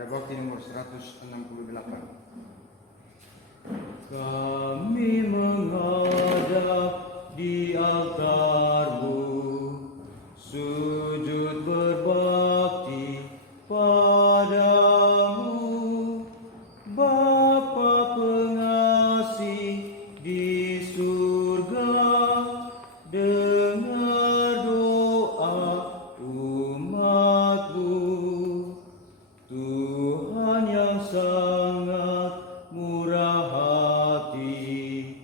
Nada Bakti nomor 168. Kami menghadap di altar-Mu, sujud berbakti padamu, Bapa pengasih di surga. Dengar doa umat-Mu, Tuhan yang sangat murah hati,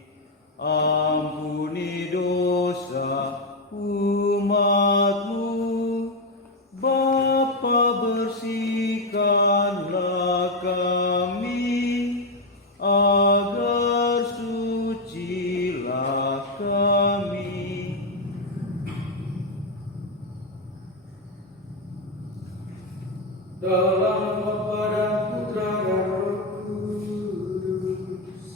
ampuni dosa umat-Mu. Bapa, bersihkanlah kami, agar sucilah kami. Dalam Bapa dan Putra dan Roh Kudus.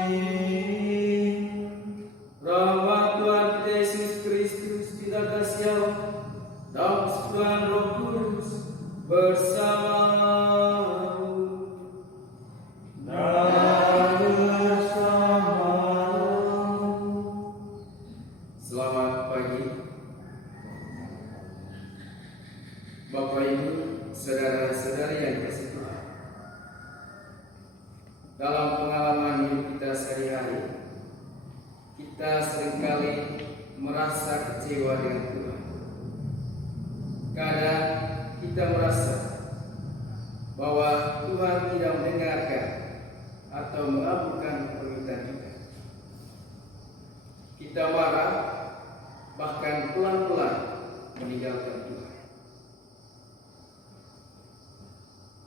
Amin. Rahmat Tuhan kita Yesus Kristus, Bapa kasih Allah, dan persekutuan Roh Kudus bersamamu. Dan bersamamu. Selamat pagi, Bapak Ibu, saudara-saudari yang dikasihi Tuhan. Dalam pengalaman hidup kita sehari-hari, kita seringkali merasa kecewa dengan Tuhan. Kadang kita merasa bahwa Tuhan tidak mendengarkan atau mengabulkan permintaan kita. Kita marah, bahkan pelan-pelan meninggalkan Tuhan.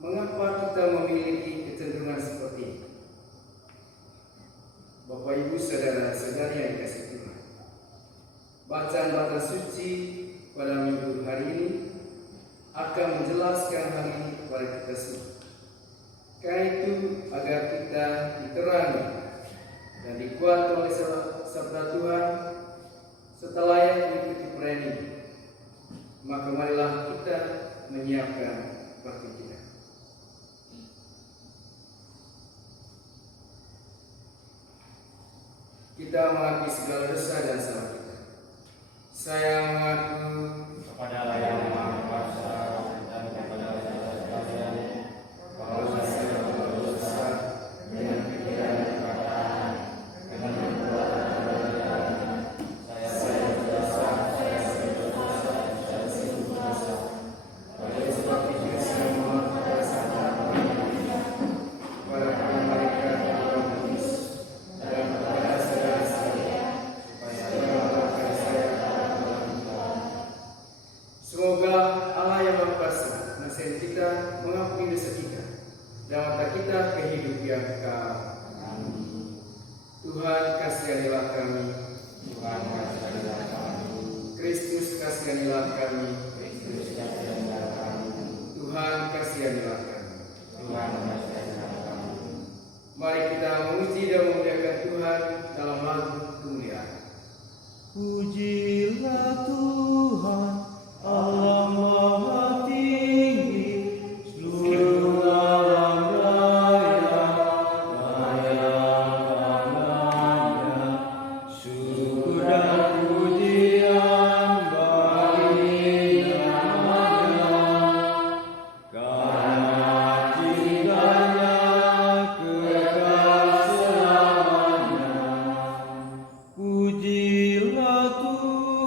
Mengapa kita memiliki kecenderungan seperti ini? Bapak Ibu saudara-saudari yang dikasihi Tuhan, bacaan suci pada minggu hari ini akan menjelaskan hal ini kepada kita semua. Karena itu, agar kita diterangi dan dikuatkan oleh sabda Tuhan setelah yang mengikuti perayaan ini, maka marilah kita menyiapkan bakti kita. Kita mengakui segala dosa dan salah kita. Saya mengaku kepada Yang Maha Kuasa dan kepada saudara sekalian bahwa saya berdosa dengan pikiran dan perkataan, dengan perbuatan dan perbuatan. Saya berdosa sungguh dosa. Oleh sebab itu saya mohon kepada Sang Maha Pengampun, kepada para malaikat dan Roh Kudus, dan kepada saudara sekalian, supaya menyelamatkan saya dalam Tuhan. semoga Allah yang Maha Kuasa mengasihani kita, mengampuni dosa kita, dan mata kita ke hidup yang kekal. Tuhan kasihanilah kami, Tuhan kasihanilah kami, Kristus kasihanilah kami, Kristus kasihanilah kami, Tuhan kasihanilah kami. Tuhan kasihanilah kami. Mari kita memuji dan memuliakan Tuhan dalam lagu kemuliaan. Pujilah Tuhan, Allah Maha Tinggi, seluruh alam raya, layangannya, syukur dan pujian bagi namanya, karena cintanya kekal selamanya. Pujilah Tuhan.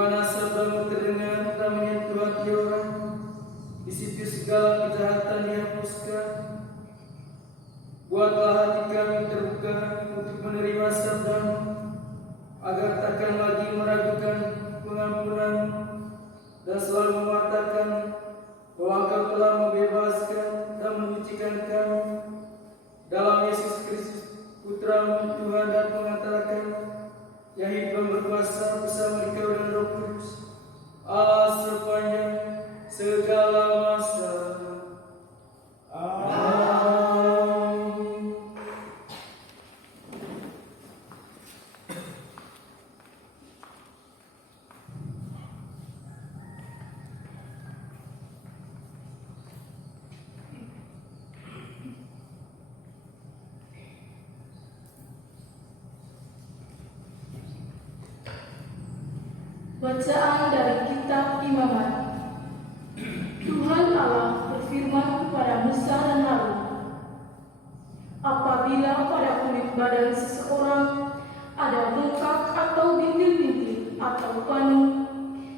mana sabdamu terdengar telah menyentuh hati orang, di situ segala kejahatan dihapuskan. Buatlah hati kami terbuka untuk menerima sabdamu, agar takkan lagi meragukan pengampunan dan selalu mengatakan bahwa Engkau telah membebaskan dan menyucikan kami dalam Yesus Kristus, Putra-Mu Tuhan dan Pengantara kami, yang hidup dan berkuasa bersama Engkau dan Roh Kudus, Allah sepanjang segala masa. Amin. Bacaan dari Kitab Imamat. Tuhan Allah berfirman kepada Musa dan Harun, apabila pada kulit badan seseorang ada bengkak atau bintil-bintil atau panu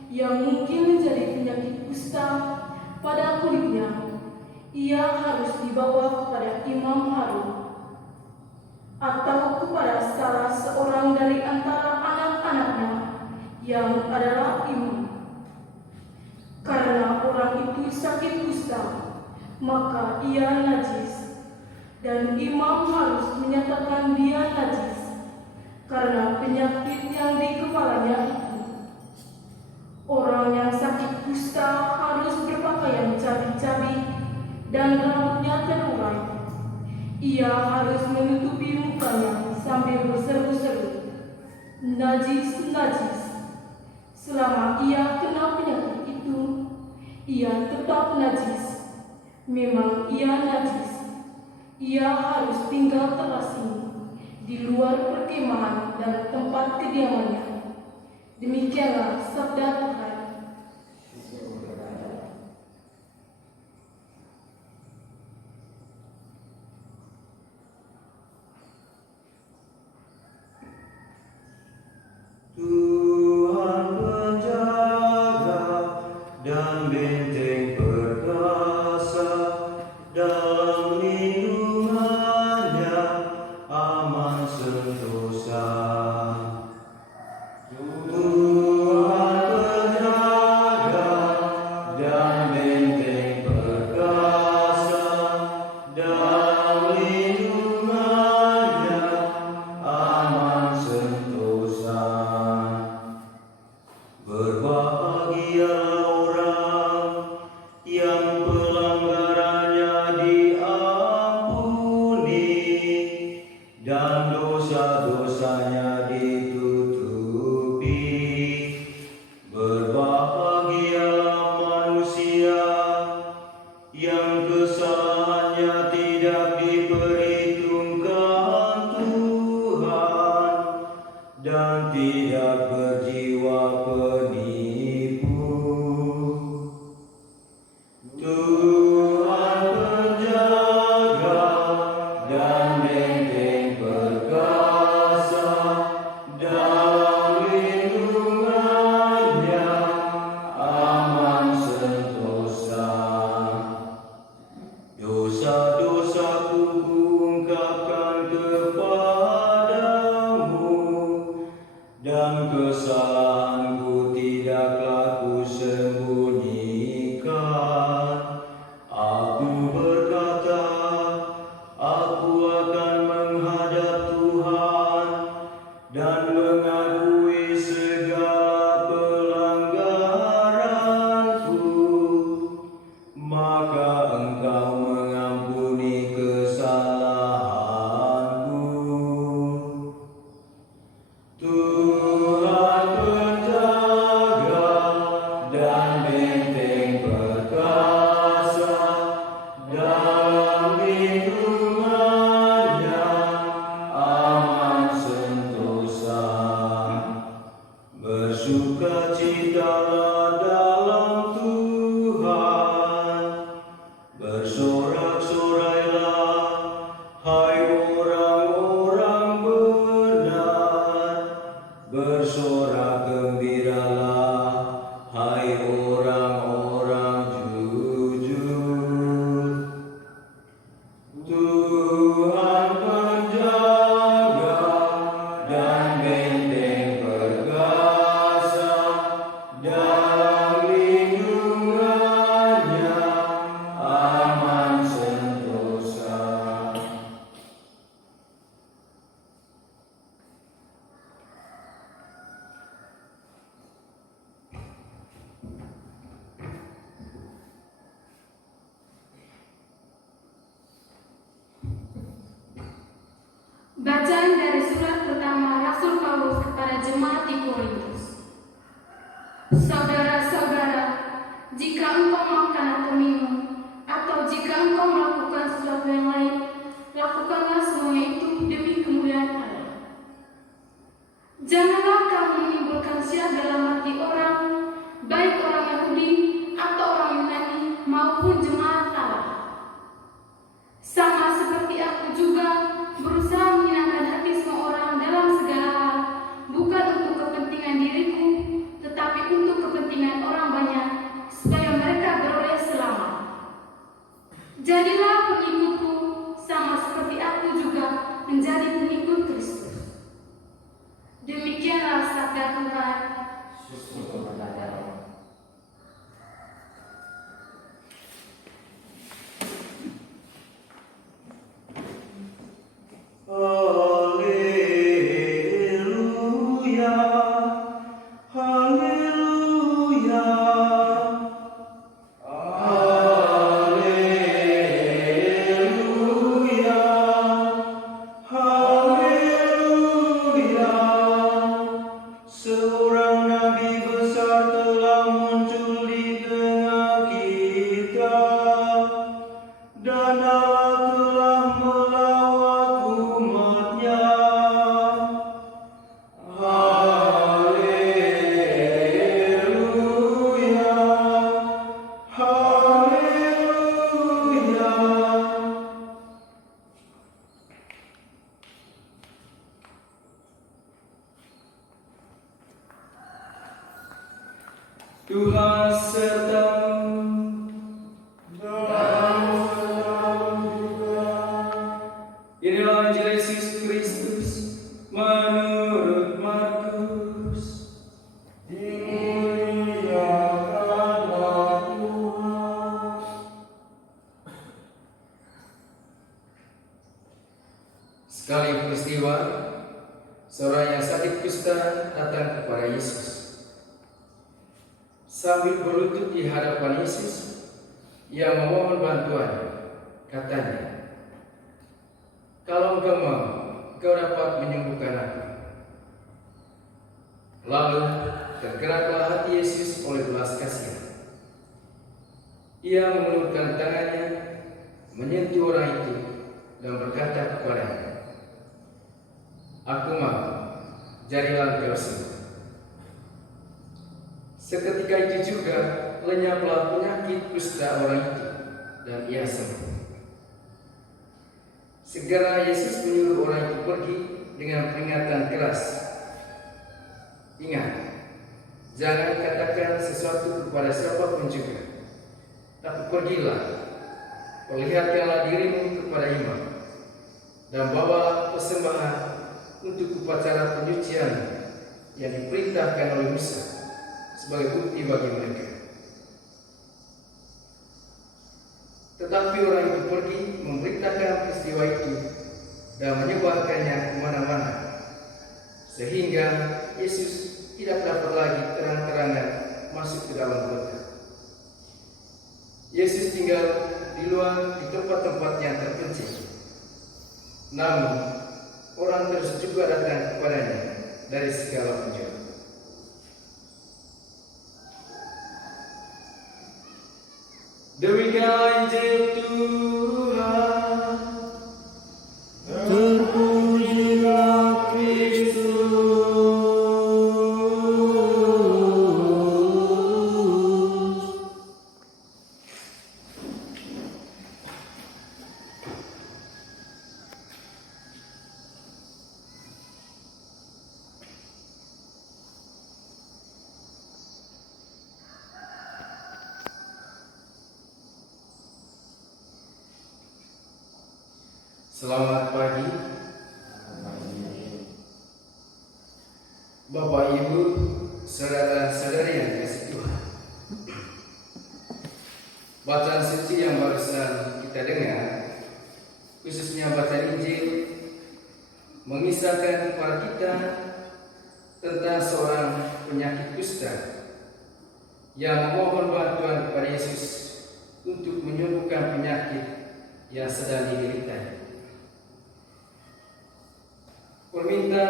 yang mungkin menjadi penyakit kusta pada kulitnya, ia harus dibawa kepada Imam Harun atau kepada salah seorang dari antara anak-anaknya yang adalah imam. Karena orang itu sakit kusta, maka ia najis, dan imam harus menyatakan dia najis karena penyakit yang di kepalanya itu. Orang yang sakit kusta harus berpakaian cabi-cabi dan rambutnya terurai. Ia harus menutupi mukanya sambil berseru-seru, najis, najis. Selama ia kena penyakit itu, ia tetap najis. Memang ia najis. Ia harus tinggal terasing di luar perkemahan dan tempat kediamannya. Demikianlah sabda Tuhan. Tuhan penjaga dan benteng perkasa, dalam lindungannya aman sentosa. Tuhan penjaga dan benteng perkasa, dalam lindungannya aman sentosa. Berbahagialah orang yang pelanggarannya diampuni dan dosa-dosanya ditutupi. Berbahagialah manusia yang kesalahannya tidak diperhitungkan Tuhan dan tidak berjiwa penipu. Tuhan penjaga dan benteng perkasa, dalam lindungannya aman sentosa. Dosa-dosaku kuungkapkan kepadamu, dan kesalahanku tidaklah kusembunyikan. Aku berkata, aku akan menghadap Tuhan dan mengakui segala pelanggaranku. Maka Engkau mengampuni kesalahanku. Tuhan penjaga dan benteng perkasa, dalam lindungannya aman sentosa. Bersukacitalah dalam Tuhan, bersorak-sorailah, hai orang-orang benar, bersorak gembiralah, Bacaan dari surat pertama Rasul Paulus kepada jemaat di Korintus. Saudara-saudara, jika engkau makan atau minum, atau jika engkau melakukan sesuatu yang lain, lakukanlah semuanya itu demi kemuliaan Allah. Janganlah kamu menimbulkan syiar dalam hati orang, baik orang Yahudi atau orang Yunani maupun jemaat Allah. Sama seperti aku juga berusaha menyenangkan hati semua orang dalam segala hal, bukan untuk kepentingan diriku, tetapi untuk kepentingan orang banyak, supaya mereka beroleh selamat. Jadilah pengikutku, sama seperti aku juga menjadi pengikut Kristus. Demikianlah sabda Tuhan. Haleluya, haleluya, haleluya, haleluya. Seorang nabi besar telah muncul di tengah kita, dan Allah telah melawat umatnya. Haleluya, haleluya. Tuhan sertamu. Inilah Injil Yesus Kristus menurut Markus. Dimuliakanlah Tuhan. Sekali peristiwa, seorang yang sakit kusta datang kepada Yesus. Sambil berlutut di hadapan Yesus, ia memohon bantuan. Katanya, "Kalau engkau mau, engkau dapat menyembuhkan aku." Lalu tergeraklah hati Yesus oleh belas kasihan. Ia mengulurkan tangannya, menyentuh orang itu, dan berkata kepadanya, "Aku mau, jadilah engkau sembuh." Seketika itu juga lenyaplah penyakit kusta orang itu, dan ia sembuh. Segera Yesus menyuruh orang itu pergi dengan peringatan keras. Ingat, jangan katakan sesuatu kepada siapapun juga, tapi pergilah, perlihatkanlah dirimu kepada imam, dan bawa persembahan untuk upacara penyucian yang diperintahkan oleh Musa sebagai bukti bagi mereka. Tetapi orang itu pergi memberitakan peristiwa itu dan menyebarkannya kemana-mana, sehingga Yesus tidak dapat lagi terang-terangan masuk ke dalam kota. Yesus tinggal di luar di tempat-tempat yang terpencil. Namun orang terus juga datang kepadanya dari segala penjuru. Demikianlah Injil Tuhan. Terpujilah Kristus. Selamat pagi, Bapak, Ibu, saudara-saudari yang dikasihi Tuhan. Bacaan suci yang barusan kita dengar, khususnya bacaan Injil, mengisahkan kepada kita tentang seorang penyakit kusta yang memohon bantuan kepada Yesus untuk menyembuhkan penyakit yang sedang dideritanya.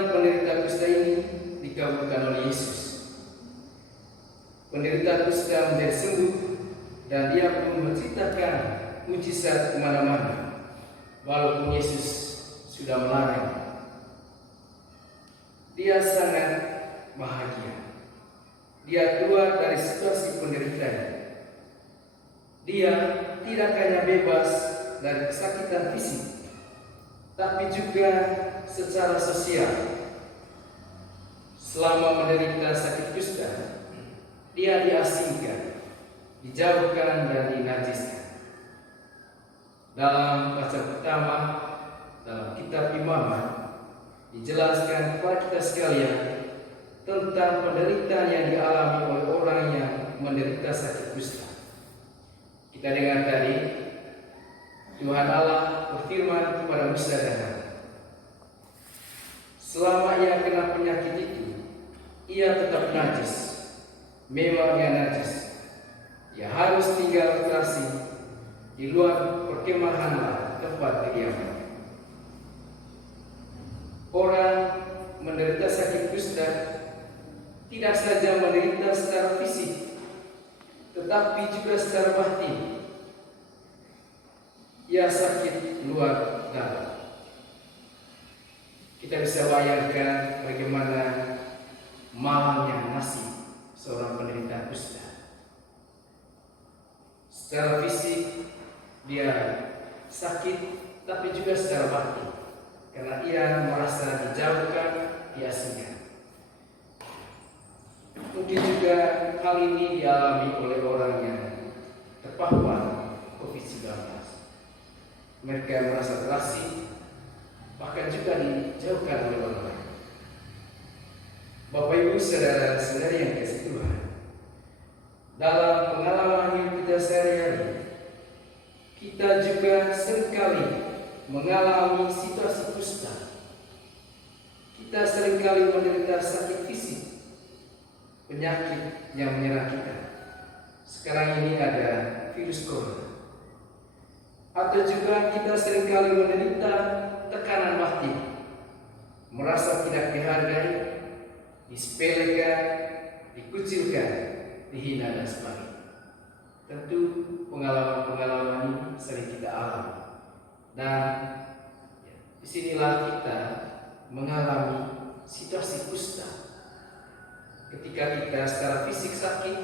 Ginjal penderita kusta ini dikabulkan oleh Yesus. Penderita kusta menjadi sembuh dan dia pun menceritakan mujizat kemana-mana, walaupun Yesus sudah melarang. Dia sangat bahagia. Dia keluar dari situasi penderitanya. Dia tidak hanya bebas dari kesakitan fisik, tapi juga secara sosial. Selama menderita sakit kusta, dia diasingkan, dijauhkan dan dinajiskan. Dalam pasal pertama dalam kitab Imamat dijelaskan kepada kita sekalian tentang penderitaan yang dialami oleh orang yang menderita sakit kusta. Kita dengar tadi Tuhan Allah berfirman kepada Musa dan Harun, selama ia kena penyakit itu, ia tetap najis. Memang ia najis. Ia harus tinggal terasi di luar perkemahan tempat kediaman. Orang menderita sakit kusta tidak saja menderita secara fisik, tetapi juga secara batin. Ia sakit luar dalam. Kita bisa bayangkan bagaimana malangnya nasib seorang penderita kusta. Secara fisik dia sakit, tapi juga secara batin, karena ia merasa dijauhkan, diasingkan. Mungkin juga hal ini dialami oleh orang yang terpapar COVID-19. Mereka merasa terasing, bahkan juga dijauhkan oleh orang lain. Bapak Ibu saudara-saudari yang kasih Tuhan, dalam pengalaman hidup kita sehari-hari, kita juga seringkali mengalami situasi kusta. Kita seringkali menderita sakit fisik, penyakit yang menyerang kita. Sekarang ini ada virus corona. Atau juga kita seringkali menderita tekanan batin, merasa tidak dihargai, disepelekan, dikucilkan, dihina dan sebagainya. Tentu pengalaman-pengalaman ini sering kita alami. Dan disinilah kita mengalami situasi kusta. Ketika kita secara fisik sakit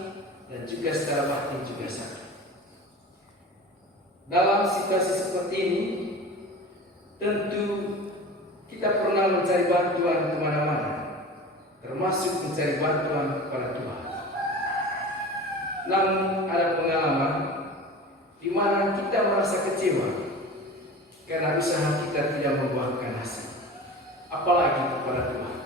dan juga secara batin juga sakit. Dalam situasi seperti ini, tentu kita pernah mencari bantuan kemana-mana, termasuk mencari bantuan kepada Tuhan. Namun ada pengalaman di mana kita merasa kecewa karena usaha kita tidak membuahkan hasil, apalagi kepada Tuhan.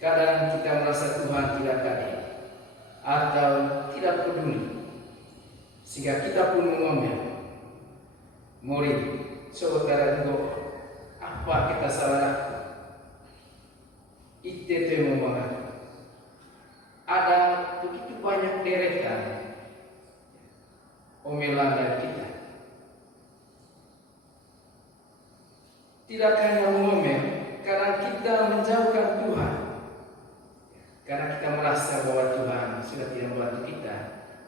Kadang kita merasa Tuhan tidak hadir atau tidak peduli, sehingga kita pun mengomel, murid, saudara itu apa kita salah? Itu yang membangun. Ada begitu banyak deretan omelan dari kita. Tidak hanya mengomel karena kita menjauhkan Tuhan, karena kita merasa bahwa Tuhan sudah tidak membantu kita.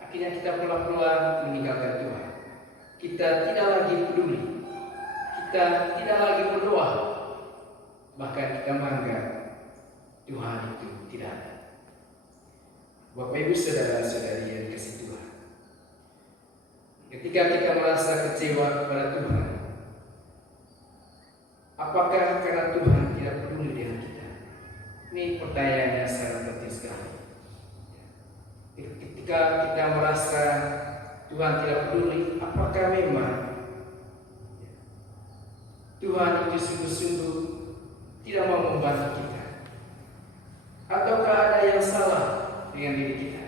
Akhirnya kita pelan-pelan meninggalkan Tuhan. Kita tidak lagi peduli, kita tidak lagi berdoa, bahkan kita menganggap Tuhan itu tidak ada. Bapak Ibu saudara-saudari yang kasih Tuhan, ketika kita merasa kecewa kepada Tuhan, apakah karena Tuhan tidak peduli dengan kita? Ini pertanyaan yang sangat penting sekali. Ketika kita merasa Tuhan tidak peduli, apakah memang Tuhan itu sungguh-sungguh tidak mau membantu kita? Ataukah ada yang salah dengan diri kita?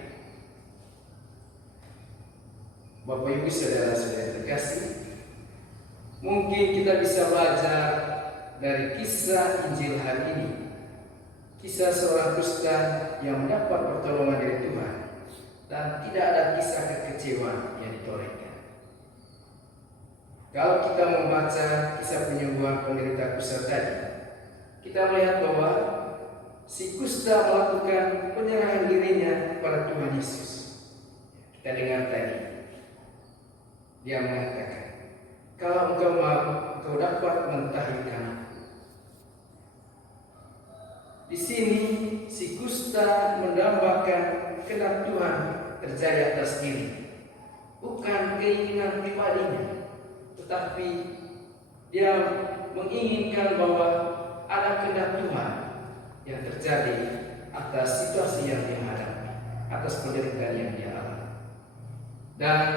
Bapak Ibu saudara-saudara terkasih, mungkin kita bisa belajar dari kisah Injil hari ini, kisah seorang kusta yang mendapat pertolongan dari Tuhan, dan tidak ada kisah kekecewaan yang ditorehkan. Kalau kita membaca kisah penyembuhan penderita kusta tadi, kita melihat bahwa si kusta melakukan penyerahan dirinya kepada Tuhan Yesus. Kita dengar tadi, dia mengatakan, kalau engkau mau, engkau dapat mentahirkan aku. Di sini si kusta mendambakan kehendak Tuhan terjadi atas diri, bukan keinginan pribadinya, tetapi dia menginginkan bahwa ada kehendak Tuhan yang terjadi atas situasi yang dia hadapi, atas penderitaan yang dia alami. Dan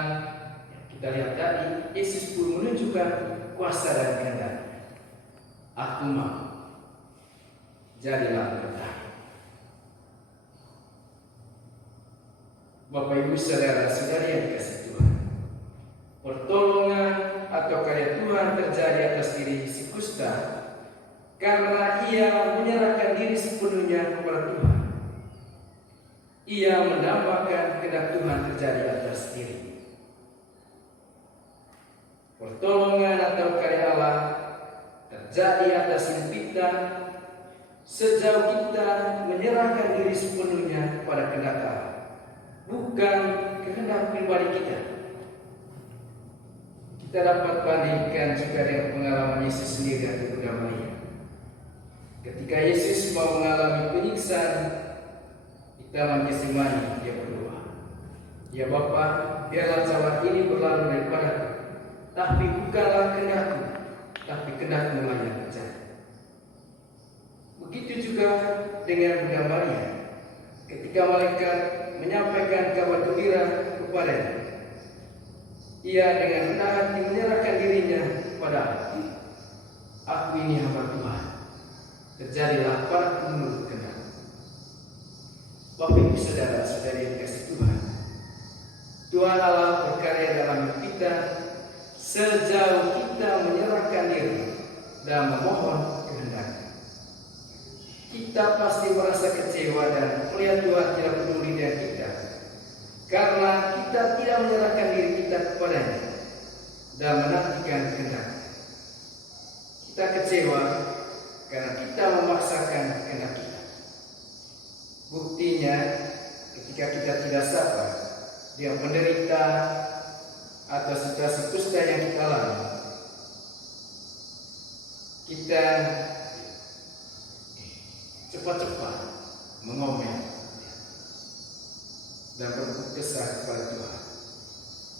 kita lihat tadi, Yesus pun menunjukkan kuasa dan kehendak. Aku mau, jadilah bertahir. Bapak Ibu saudara-saudari yang dikasihi Tuhan, pertolongan atau karya Tuhan terjadi atas diri si kusta karena ia menyerahkan diri sepenuhnya kepada Tuhan. Ia mendambakan kehendak Tuhan terjadi atas diri. Pertolongan atau karya Allah terjadi atas hidup kita sejauh kita menyerahkan diri sepenuhnya kepada kehendak Allah, bukan kehendak pribadi kita. Kita dapat bandingkan juga dengan pengalaman Yesus sendiri dari Bunda Maria. Ketika Yesus mau mengalami penyiksaan di taman Getsemani, dia berdoa, "Ya Bapa, biarlah cawan ini berlalu daripadaku, tapi bukanlah kehendakku, tapi kehendak-Mu yang terjadi." Begitu juga dengan Bunda Maria. Ketika malaikat menyampaikan kabar gembira kepadanya, ia dengan rendah hati menyerahkan dirinya kepada Allah. "Aku ini hamba Tuhan, terjadilah padaku menurut kehendak." Bapak Ibu saudara-saudari yang dikasihi Tuhan, Tuhan Allah berkarya dalam hidup kita sejauh kita menyerahkan diri dan memohon kehendak. Kita pasti merasa kecewa dan melihat Tuhan tidak peduli dengan kita karena kita tidak menyerahkan diri kita kepadanya dan menantikan kehendak. Kita kecewa karena kita memaksakan kehendak kita. Buktinya, ketika kita tidak sabar dengan penderitaan atau situasi kusta yang kita alami, kita cepat-cepat mengomel dan berkeluh kesah kepada Tuhan.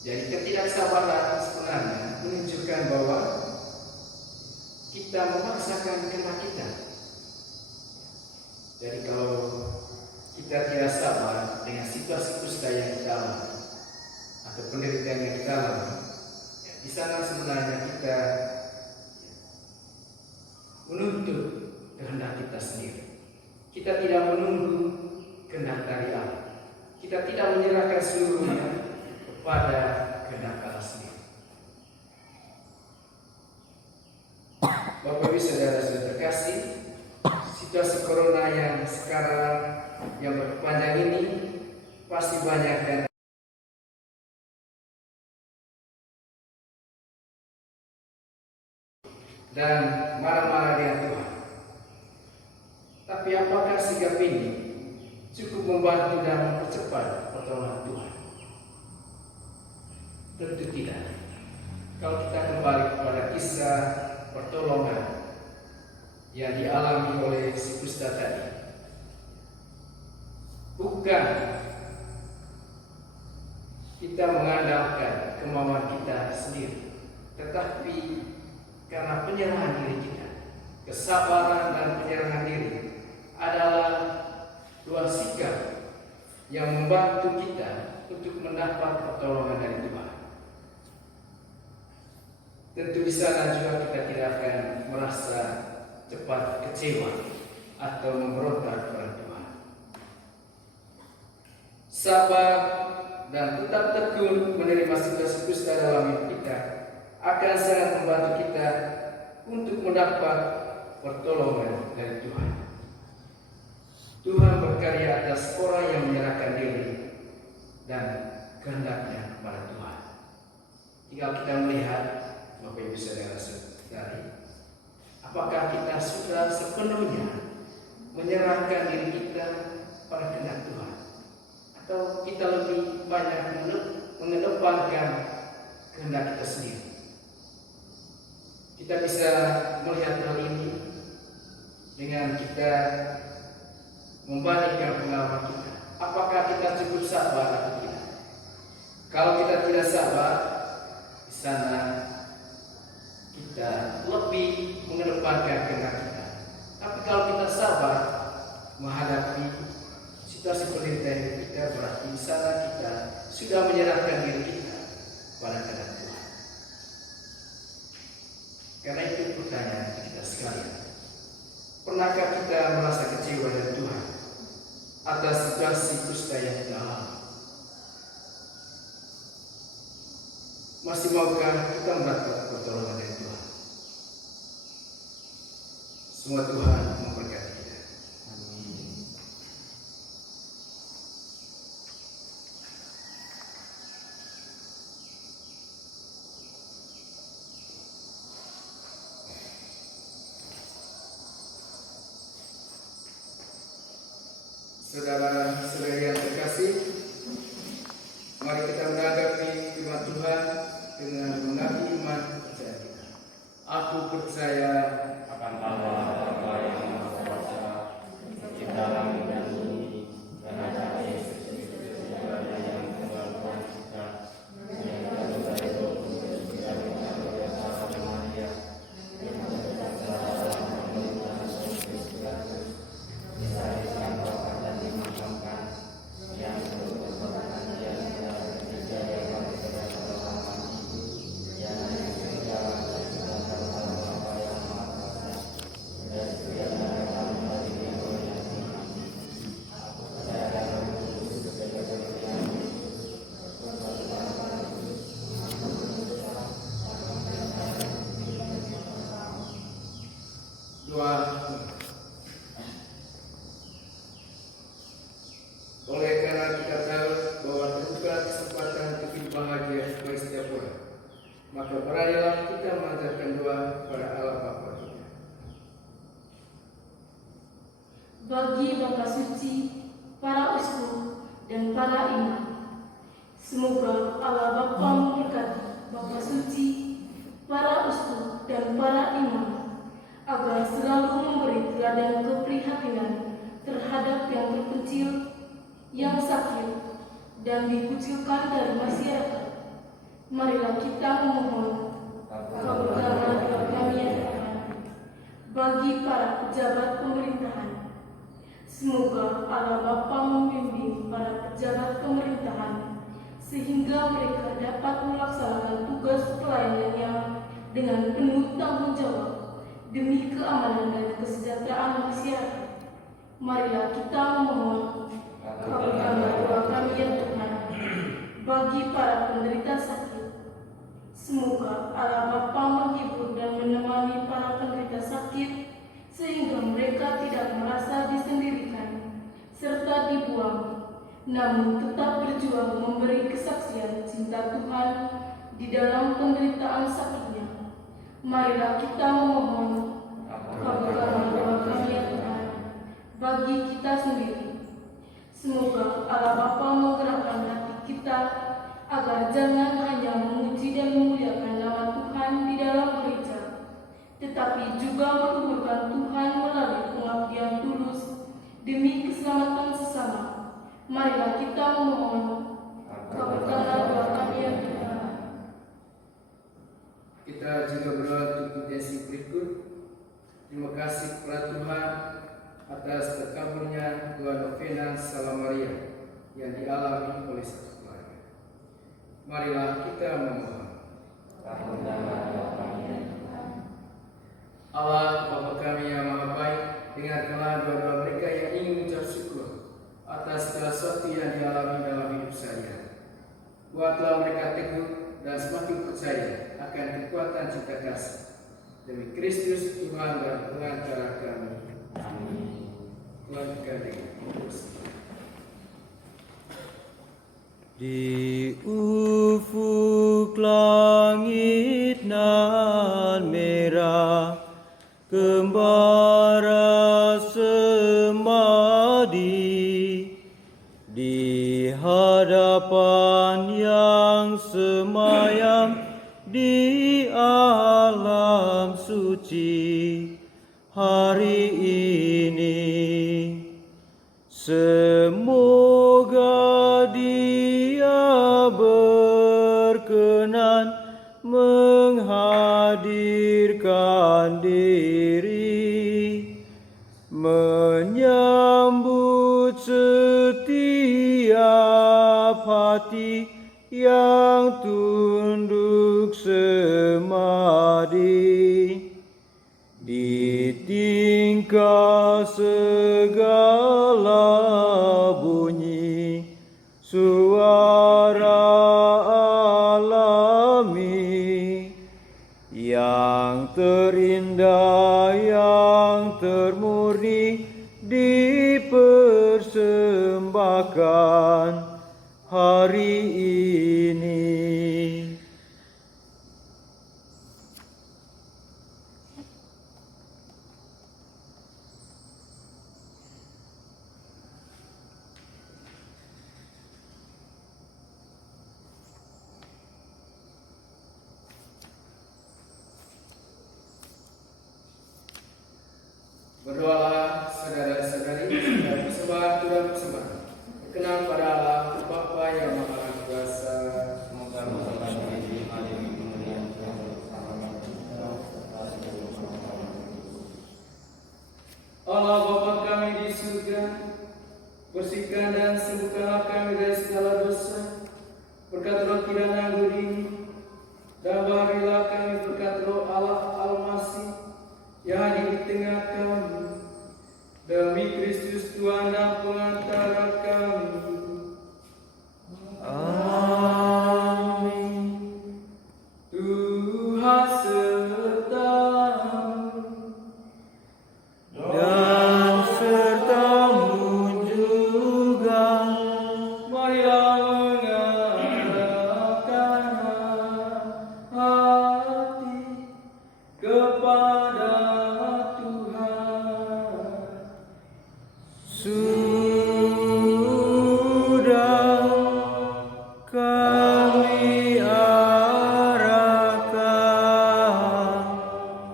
Jadi ketidaksabaran sebenarnya menunjukkan bahwa kita memaksakan kehendak kita. Jadi kalau kita tidak sabar dengan situasi kusta yang kita alami atau penderitaan yang kita alami, di sana sebenarnya kita menuntut kehendak kita sendiri. Kita tidak menunggu kehendak dari Allah. Kita tidak menyerahkan seluruhnya kepada kehendak Allah sendiri. Bapak Ibu saudara-saudara terkasih, situasi corona yang sekarang yang berpanjang ini pasti banyak dan marah-marah dengan Tuhan. Tapi apakah sikap ini cukup membantu dan mempercepat pertolongan Tuhan? Tentu tidak. Kalau kita kembali kepada kisah pertolongan yang dialami oleh si kusta tadi, bukan kita mengandalkan kemauan kita sendiri, tetapi karena penyerahan diri kita. Kesabaran dan penyerahan diri adalah dua sikap yang membantu kita untuk mendapat pertolongan dari Tuhan. Tentu di sana juga kita tidak akan merasa cepat kecewa atau memberontak kepada Tuhan. Sabar dan tetap tekun menerima situasi kusta dalam hidup kita akan sangat membantu kita untuk mendapat pertolongan dari Tuhan. Tuhan berkarya atas orang yang menyerahkan diri dan kehendaknya kepada Tuhan. Tinggal kita melihat, Bapak Ibu saudara-saudari, apakah kita sudah sepenuhnya kita lebih banyak mengedepankan kehendak kita sendiri. Kita bisa melihat hal ini dengan kita membandingkan pengalaman kita. Apakah kita cukup sabar atau tidak? Kalau kita tidak sabar, di sana kita lebih mengedepankan kehendak kita. Tapi kalau kita sabar menghadapi situasi penderitaan hidup kita, berarti di sana kita sudah menyerahkan diri kita pada kehendak Tuhan. Karena itu pertanyaan kita sekalian. Pernahkah kita merasa kecewa dari Tuhan atas situasi dusta yang kita alami? Masih maukah kita mendapat pertolongan dari Tuhan? Semua Tuhan memberkati kita. Amin. Saudara-saudari yang terkasih, mari kita menanggapi firman Tuhan dengan mengaku iman percaya kita. Aku percaya akan Allah Bapa yang Maha Kuasa, Pencipta langit dan bumi, dan akan Yesus Kristus yang Tuhan kita, yang jatuh dari Roh Kudus, dan dari Santa Maria, yang bersalah pemerintahan Kristus, disalibkan dan dimakamkan, yang berkorban yang dijadikan sebagai pertolongan hidup, yang berjalan dari segala Bapa yang Maha Kuasa, dan segala dalam dari Dewa yang tinggi. Aku percaya dalam Kudus sebagai yang doa. Oleh karena kita tahu bahwa terbuka kesempatan untuk hidup bahagia bagi setiap orang, maka beranilah kita mengajarkan doa kepada Allah Bapa kita. Bagi Bapa Suci, para uskup, dan para imam, semoga Allah Bapa memberkati Bapa Suci, para uskup, dan para imam, agar selalu memberi teladan keprihatinan terhadap yang terpencil, yang sakit, dan dikucilkan dari masyarakat. Marilah kita memohon kabulkanlah doa kami ya Tuhan. Bagi para pejabat pemerintahan, semoga Allah Bapa membimbing para pejabat pemerintahan sehingga mereka dapat melaksanakan tugas pelayanannya dengan penuh tanggung jawab demi keamanan dan kesejahteraan masyarakat. Marilah kita memohon kabulkanlah doa kami ya Tuhan. Bagi para penderita sakit, semoga Allah Bapa menghibur dan menemani para penderita sakit sehingga mereka tidak merasa disendirikan serta dibuang, namun tetap berjuang memberi kesaksian cinta Tuhan di dalam penderitaan sakitnya. Marilah kita memohon kabulkanlah doa kami ya Tuhan. Bagi kita sendiri, semoga Allah Bapa menggerakkan hati kita agar jangan hanya memuji dan memuliakan nama Tuhan di dalam gereja, tetapi juga meluhurkan Tuhan melalui pengabdian tulus demi keselamatan sesama. Marilah kita memohon kabulkanlah doa kami ya Tuhan. Kita juga berdoa untuk intensi berikut. Terima kasih kepada Tuhan atas terkaburnya doa novena Salam Maria yang dialami oleh satu keluarga. Marilah kita memohon. Allah Bapa kami yang Maha Baik, dengarkanlah doa-doa mereka yang ingin mengucap syukur atas segala sesuatu yang dialami dalam hidup saya. Buatlah mereka teguh dan semakin percaya akan kekuatan cinta kasih demi Kristus Tuhan dan pengantara kami. Amin. Tuhan terus. Di ufuk langit nan merah, kembara semadi, di di hadapan yang semayam di alam suci hari ini. Semoga Dia berkenan menghadirkan diri, menyambut setiap hati yang tunduk semadi, ditingkah segala bunyi suara alami yang terindah, yang termurni dipersembahkan hari ini. Berdoalah saudara-saudari dan persembahan Tuhan persembahan berkenan pada Allah Bapa yang Maha Kuasa. Semoga mengabdi di hari kemuliaan Tuhan bersama Allah Bapa kami di surga, bersihkan dan sembuhkanlah kami dari segala dosa berkat roh dan anggur ini, dan berilah kami berkat roh Allah Al-Masih yang hadir di tengah kami, demi Kristus Tuhan dan pengantara kami. Amin. Tuhan sertamu Dan sertamu juga. marilah mengarahkan hati kepada Sudah kami arahkan,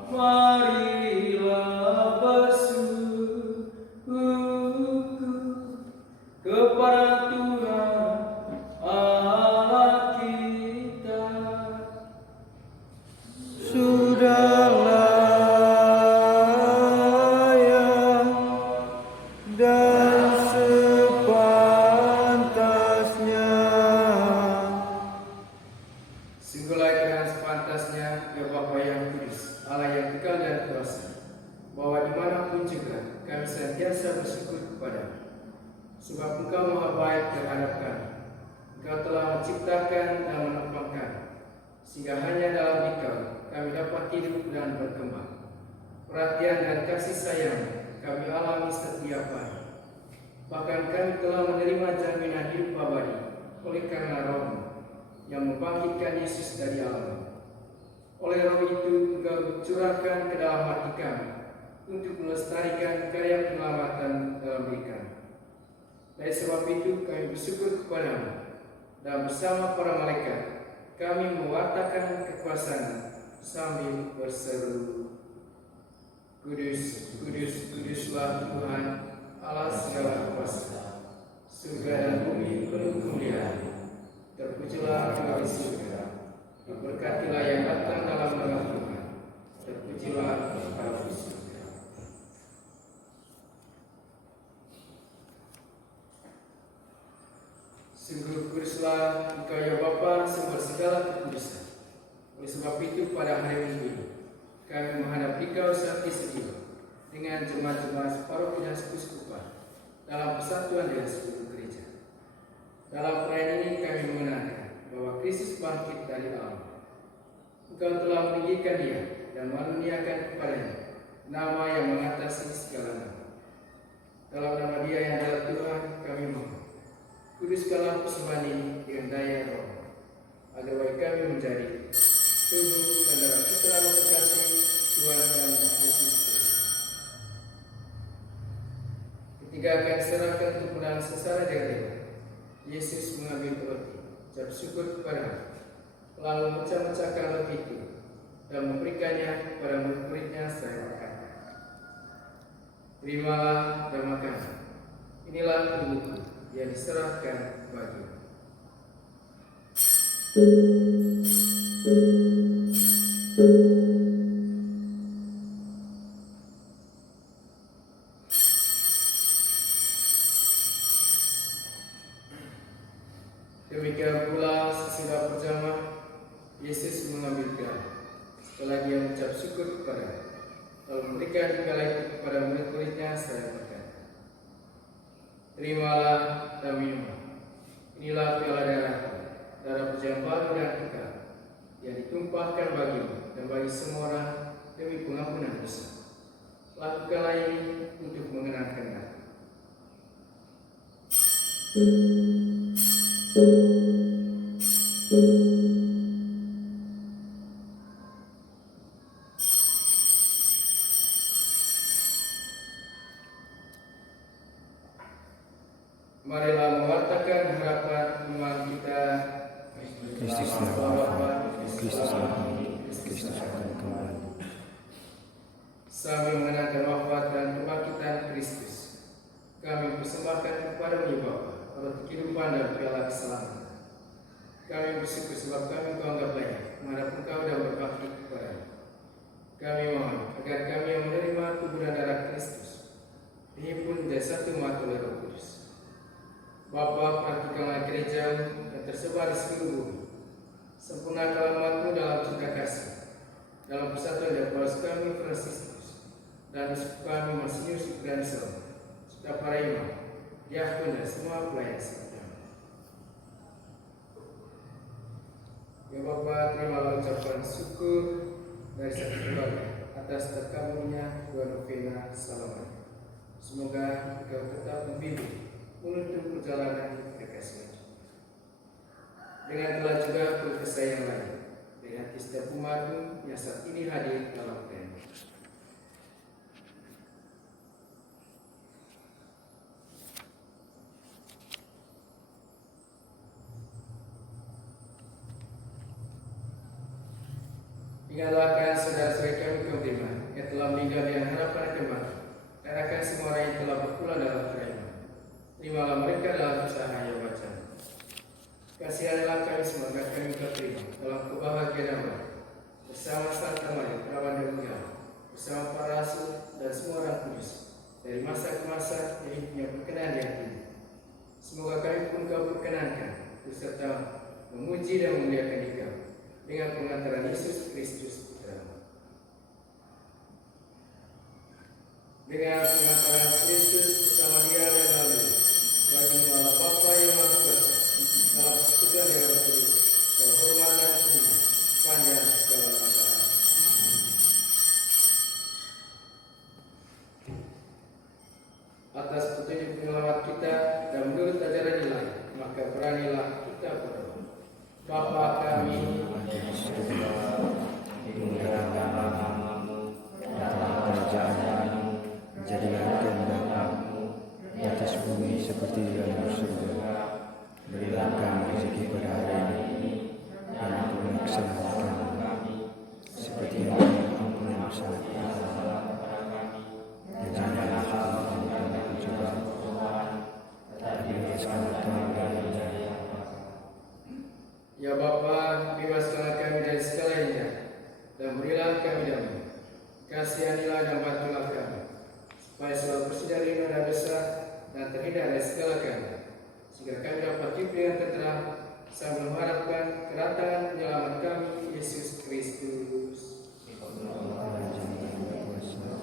marilah bersujud kepada Tuhan Allah kita. sudah layak dan sepantasnya. Sungguh layak dan sepantasnya, ya Bapa yang kudus, Allah yang kekal dan kuasa, bahwa dimanapun juga kami senantiasa bersyukur kepada-Mu. Sebab Engkau maha baik terhadap kami. Engkau telah menciptakan dan menempatkan, sehingga hanya dalam Engkau kami dapat hidup dan berkembang. Perhatian dan kasih sayang kami alami setiap hari. Bahkan kami telah menerima jaminan hidup abadi oleh karena Roh-Mu yang membangkitkan Yesus dari alam. Oleh Roh itu Engkau curahkan ke dalam hati kami untuk melestarikan karya penyelamatan dalam diri kami. Dari sebab itu kami bersyukur kepada-Mu, dan bersama para malaikat kami mewartakan kekuasaan sambil berseru, Kudus, kudus, kuduslah Tuhan Allah segala kuasa. Surga dan bumi penuh kemuliaan. Terpujilah Engkau di surga, diberkatilah yang datang dalam nama Tuhan. Terpujilah Engkau di surga. Sungguh kuduslah Engkau ya Bapa, sumber segala kekudusan. Oleh sebab itu pada hari Minggu ini kami menghadap Engkau seperti sedia dengan jemaat-jemaat paroki dan sekuskupan dalam persatuan dengan seluruh gereja. Dalam perayaan ini kami mengenalkan bahwa Kristus bangkit dari alam. Engkau telah meninggikan Dia dan mengaruniakan kepadanya nama yang mengatasi segala nama. Dalam nama Dia yang adalah Tuhan kami mohon, kuduskanlah persembahan ini dengan daya Roh, agar bagi kami menjadi tubuh dan darah Putra terkasih Tuhan dan Yesus Kristus. Ketika akan diserahkan untuk menang sengsara dengan Dewa, Yesus mengambil roti, ucap syukur kepada, lalu memecah-mecahkan roti itu dan memberikannya kepada murid-muridnya seraya berkata, "Terimalah dan makanlah. Inilah tubuhku yang diserahkan bagimu." Demikian pula sesudah berjamaah, Yesus mengambil gelas. Setelah dia mengucap syukur kepada, lalu memberikan piala itu kepada murid-muridnya seraya berkata, "Terimalah dan minumlah. Inilah piala darahku, darah perjanjian baru dan kekal, yang ditumpahkan bagimu dan bagi semua orang demi pengampunan dosa. Lakukanlah ini untuk mengenangkan aku." Marilah mewartakan harapan iman kita. Kristus telah wafat, Kristus telah bangkit, Kristus akan kembali. Sambil mengenangkan wafat dan kebangkitan Kristus, kami persembahkan kepada-Mu Bapa roti kehidupan dan piala keselamatan. Kami bersyukur sebab kami Kau anggap layak menghadap Engkau dan berbakti kepada-Mu. Kami mohon agar kami yang menerima tubuh dan darah Kristus dihimpun menjadi satu umat oleh Roh Kudus. Bapa, perhatikanlah gereja-Mu yang tersebar di seluruh bumi. Sempurnakanlah umat-Mu dalam cinta kasih, dalam persatuan dan Paulus kami Fransiskus dan biskup kami Monsinyur Suprianso, serta para imam, diakon dan semua pelayan serta. Ya Bapa, terimalah ucapan syukur dari satu keluarga atas terkabulnya dua novena Salama. Semoga Engkau tetap membimbing menuntut perjalanan kekasih. Dengan telah juga berkesah yang lain dari hati setiap umat-Mu yang saat ini hadir dalam perayaan. Ingatlah saudara-saudara kami kaum beriman yang telah meninggal dengan harapan kembali, dan akan semua orang yang telah berpulang dalam perayaan. Terimalah mereka dalam usaha yang baca. Kasihanilah kami semua agar kami terima dalam kebahagiaan bersama Santa Maria, Perawan dan Munggal, bersama para rasul dan semua orang kudus, dari masa ke masa yang hidupnya berkenan di hati. Semoga kami pun Kau perkenankan beserta memuji dan memuliakan Engkau dengan pengantaran Yesus Kristus Putra-Mu. Dengan pengantaran Kristus bersama Dia dan lalu bagi Allah Bapa yang Maha Kuasa, dalam persekutuan yang Roh Kudus, kehormatan dunia, panjang segala masa. Atas petunjuk penyelamat kita dan menurut ajaran ilahi, maka beranilah kita berdoa. Bapa kami, dimuliakanlah namamu, datanglah kerajaan-Mu, jadilah kehendak-Mu di atas bumi seperti di dalam surga. Berilah kami rezeki pada hari ini, dan ampunilah kesalahan kami, seperti yang kami ampuni kesalahan kami. Dan janganlah kami dalam pencobaan, tapi bebaskanlah kami dari yang jahat. Ya Bapa, bebaskanlah kami dari segala yang jahat, dan berilah kami damai. Kasihanilah dan bantulah kami, supaya selalu bersih dari noda dosa dan terhindar dari segala kehancuran, sehingga kami dapat hidup dengan tenteram sambil mengharapkan kedatangan penyelamat kami, Yesus Kristus. Kerajaan dan kuasa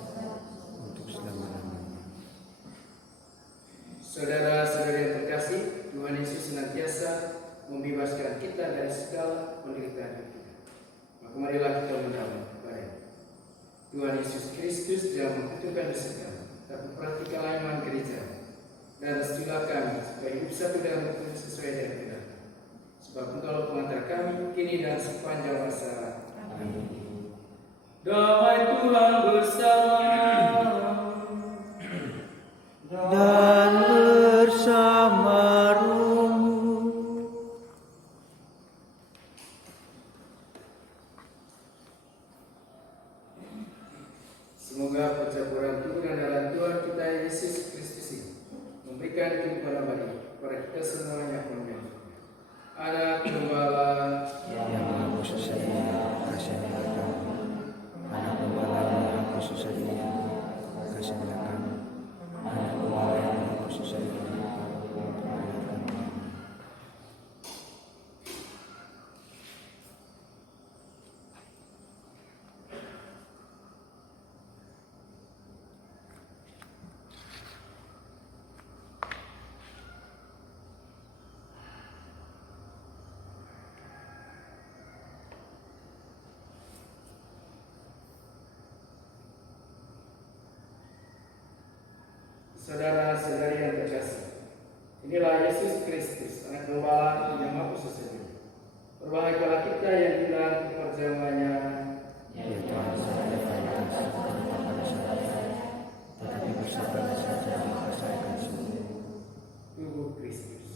untuk selama-lamanya. Saudara-saudari yang terkasih, Tuhan Yesus senantiasa membebaskan kita dari segala penderitaan kita. Maka marilah kita mendamai kepada Tuhan Yesus Kristus dalam membutuhkan dosa kami, tapi perhatikanlah iman gereja dan restuilah kami supaya hidup satu dalam rukun sesuai dengan kehendak. Sebab Engkau pengantar kami kini dan sepanjang masa. Amin. Damai Tuhan bersamamu Dan bersama rohmu. Saudara-saudari yang terkasih, inilah Yesus Kristus, Anak Gembala yang Maha Suci. Berbahagialah kita yang bilang perjamuannya. Ya Tuhan, saya datang kepada saya, tetapi bersabdalah saja maka saya akan sembuh. Tubuh Kristus.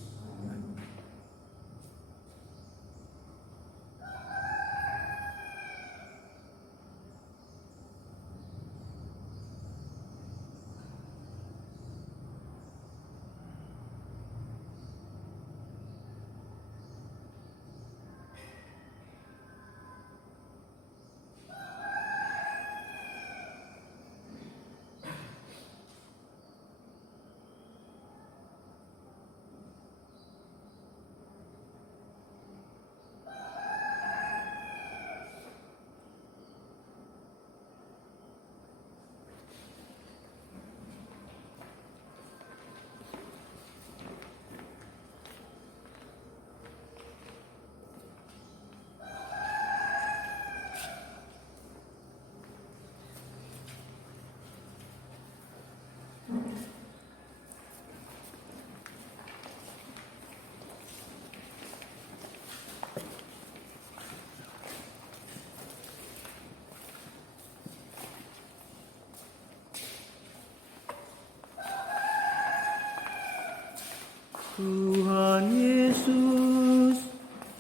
Tuhan Yesus,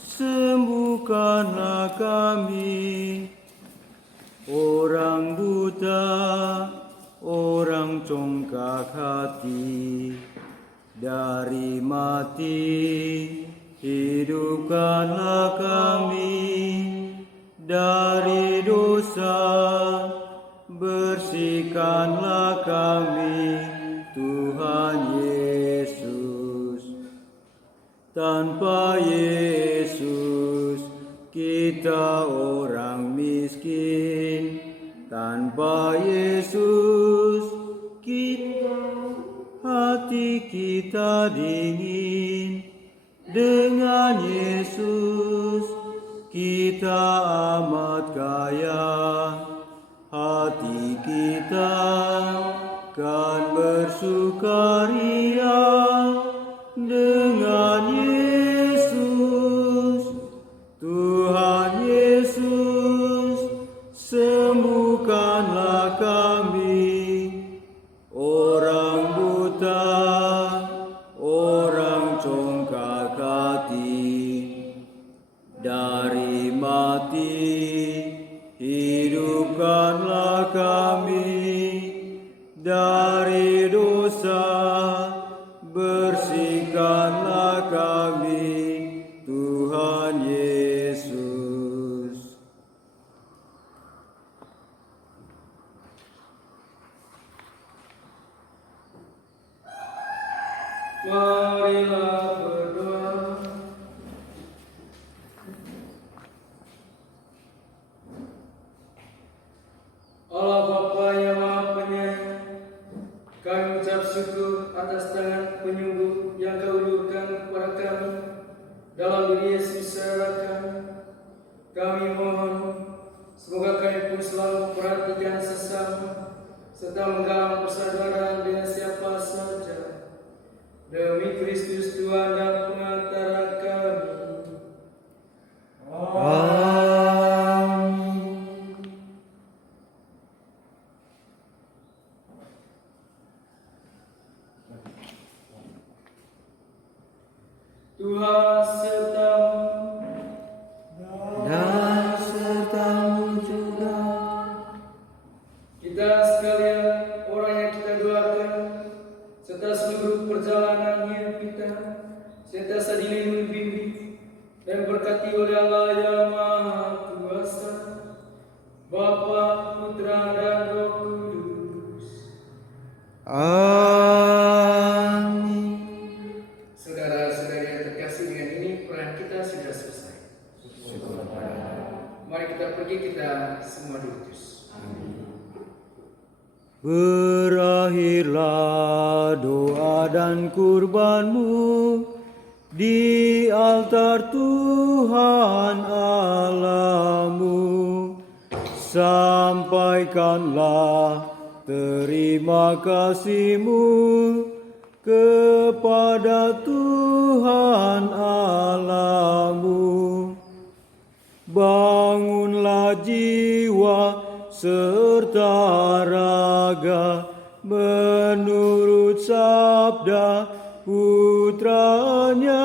sembuhkanlah kami. Orang buta, orang congkak hati, dari mati, hidupkanlah kami. Dari dosa, bersihkanlah kami, Tuhan Yesus. Tanpa Yesus, kita orang miskin. Tanpa Yesus, hati kita dingin. Dengan Yesus, kita amat kaya. Hati kita kan bersukaria. Dengan Yesus, Tuhan Yesus, sembuhkanlah kami. Orang buta, orang congkak hati, dari mati, hidupkanlah kami. Dari dosa, bersihkanlah kami, Tuhan Yesus. Marilah berdoa. Allah Bapa yang Maha Penyayang, kami ucap syukur atas tangan penyembuh yang Kau ulurkan kepada kami dalam diri Yesus saudara kami. Kami mohon semoga kami pun selalu memperhatikan sesama serta menggalang persaudaraan dengan siapa saja. Demi Kristus Tuhan dan Pengatara kami. Tuhan sertamu Dan sertamu juga. kita sekalian, orang yang kita doakan, serta seluruh perjalanan hidup kita, senantiasa dilindungi bimbing dan berkati oleh Allah yang Maha Kuasa, Bapa, Putra, dan Roh Kudus. Amin. Saudara-saudari yang terkasih, dengan ini peran kita sudah selesai. Mari kita pergi, kita semua diutus. Berakhirlah doa dan kurbanmu di altar Tuhan Allahmu. Sampaikanlah terima kasih-Mu kepada Tuhan Allah-Mu. Bangunlah jiwa serta raga menurut sabda putranya.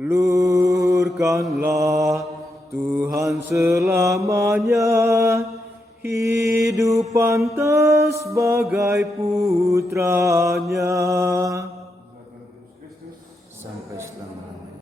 Luhurkanlah Tuhan selamanya, hidup pantas sebagai putranya. sampai selamanya.